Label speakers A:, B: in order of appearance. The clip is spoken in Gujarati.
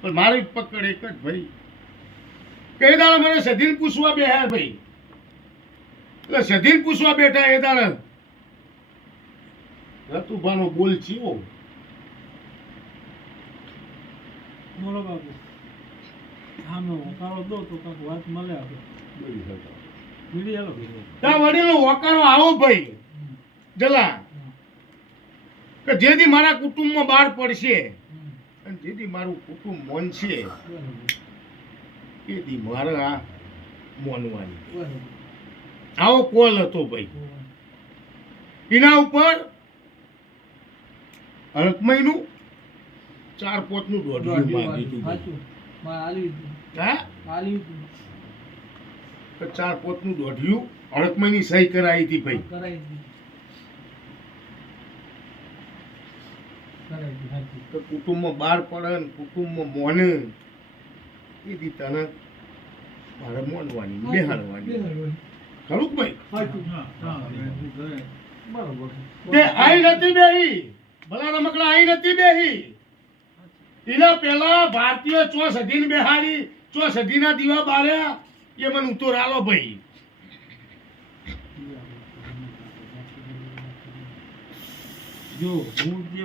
A: પણ મારી પકડ એક જ ભાઈ. કઈ દાડે મને સધીન પૂછવા બેહ્યા ભાઈ. એટલે સધીન પૂછવા બેઠા એ દાડે. રતુભાનો બોલ ચીવો.
B: બોલો બાબુ આનો હોકારો દો તો કાંઈક વાત મળે આપણે
A: ત્યાં વડીલો હોકારો આવો ભાઈ. જલા. કે જેથી મારા કુટુંબમાં બહાર પડશે. અને જેથી મારું કુટુંબ મોનશે એથી મારે આ મોનવાની. આવો કોલ હતો ભાઈ. એના ઉપર હરકમઈનું ચાર પોતનું દોઢ ચાર પોતનું દોઢિયું હડકમઈની સહી કરાવી હતી ભાઈ. તો કુટુંબમાં બહાર પડે ને કુટુંબમાં મોને. એ તને મારે મોનવાની બેહાડવાની. ખરું ભાઈ? તે આઈ નથી બેહી. ભલા રમકડા આઈ નથી બેહી. એના પેલા ભારતીય ચો સધીને બેહાડી ચો સધીના દીવા બાળ્યા. એ મને ઉતો રાલો ભાઈ.
B: જો હું જે